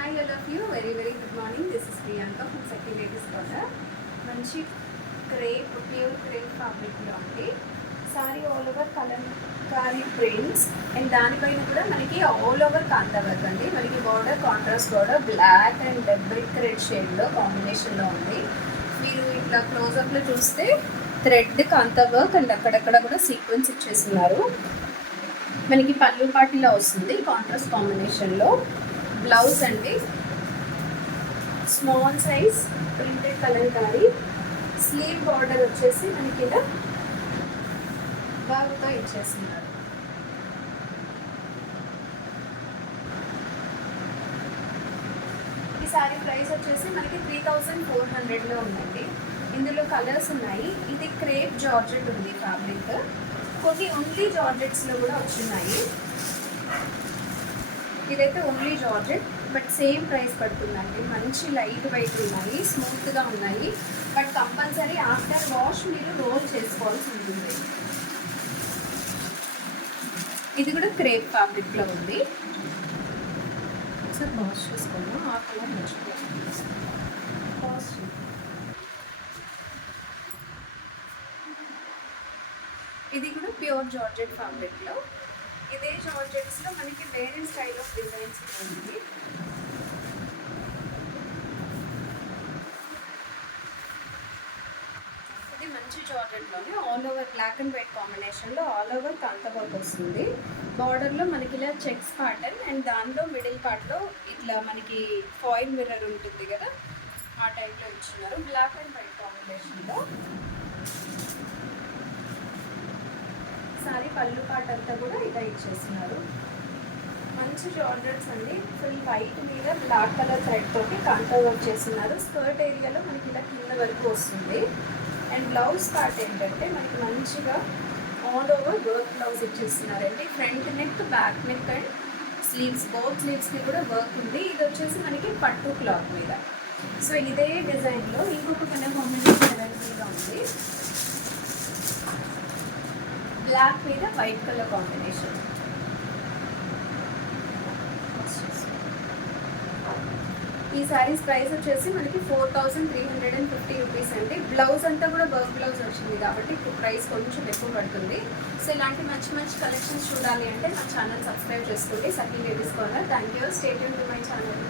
Hi all of you, very good morning. This is Priyanka from Second Ladies Corner. మంచి crepe pure crepe ఫ్యాబ్రిక్లో ఉంది. Sari all over kalamkari prints and దానిపైన కూడా మనకి all over kantha work అండి. మనకి border contrast border black and brick red షేడ్లో కాంబినేషన్లో ఉంది. మీరు ఇట్లా క్లోజప్లో చూస్తే థ్రెడ్ కాంతా వర్క్ అండ్ అక్కడక్కడ కూడా సీక్వెన్స్ ఇచ్చేస్తున్నారు. మనకి పళ్ళు పాటిలా వస్తుంది కాంట్రాస్ట్ కాంబినేషన్లో. బ్లౌజ్ అండి small size printed kalamkari, sleeve border వచ్చేసి మనకి ఇలా బాగుతో ఇచ్చేస్తున్నారు. ఈ సారీ ప్రైస్ వచ్చేసి మనకి 3400లో ఉందండి. ఇందులో కలర్స్ ఉన్నాయి. ఇది క్రేప్ జార్జెట్ ఉంది ఫ్యాబ్రిక్, కొన్ని ఓన్లీ జార్జెట్స్లో కూడా వచ్చినాయి. ఇదైతే only georgette but same price పడుతుందండి. మంచి లైట్ వెయిట్ ఉన్నాయి, స్మూత్గా ఉన్నాయి. బట్ కంపల్సరీ ఆఫ్టర్ వాష్ మీరు రోల్ చేసుకోవాల్సి ఉంటుంది. ఇది కూడా క్రేప్ ఫ్యాబ్రిక్లో ఉంది. ఒకసారి వాష్ చేసుకోము, ఆ కలర్ మర్చిపోతుంది. ఇది కూడా ప్యూర్ జార్జెట్ ఫ్యాబ్రిక్లో. ఇదే జార్జెట్స్లో మనకి వేరే స్టైల్ ఆఫ్ డిజైన్స్ ఉంది. ఇది మంచి జార్జెట్లోనే all over black and white కాంబినేషన్లో ఆల్ ఓవర్ కాంతా వర్క్ వస్తుంది. బార్డర్లో మనకి ఇలా చెక్స్ ప్యాటర్న్ అండ్ దానిలో మిడిల్ పార్ట్లో ఇట్లా మనకి ఫాయిల్ మిర్రర్ ఉంటుంది కదా, ఆ టైప్లో ఇచ్చినారు. బ్లాక్ అండ్ వైట్ కాంబినేషన్లో సారీ పళ్ళు పార్ట్ అంతా కూడా ఇలా ఇచ్చేస్తున్నారు. మంచి జార్జెట్స్ అండి. ఫుల్ వైట్ మీద బ్లాక్ కలర్ థ్రెడ్ తోటి కాంతా వర్క్ చేస్తున్నారు. స్కర్ట్ ఏరియాలో మనకి ఇలా కింద వరకు వస్తుంది. అండ్ బ్లౌజ్ పార్ట్ ఏంటంటే మనకి మంచిగా ఆల్ ఓవర్ వర్క్ బ్లౌజ్ ఇచ్చేస్తున్నారండి. Front neck, back neck and sleeves, both స్లీవ్స్కి కూడా వర్క్ ఉంది. ఇది వచ్చేసి మనకి పట్టు క్లాత్ మీద. సో ఇదే డిజైన్లో ఇంకొక కలర్ కాంబినేషన్ అవైలబుల్గా ఉంది. బ్లాక్ మీద వైట్ కలర్ కాంబినేషన్. ఈ శారీస్ ప్రైస్ వచ్చేసి మనకి 4350 రూపీస్ అండి. బ్లౌజ్ అంతా కూడా వర్క్ బ్లౌజ్ వచ్చింది కాబట్టి ప్రైస్ కొంచెం ఎక్కువ పడుతుంది. సో ఇలాంటి మంచి కలెక్షన్స్ చూడాలి అంటే నా ఛానల్ సబ్స్క్రైబ్ చేసుకోండి, second ladies corner. Thank you. Stay tune to my channel.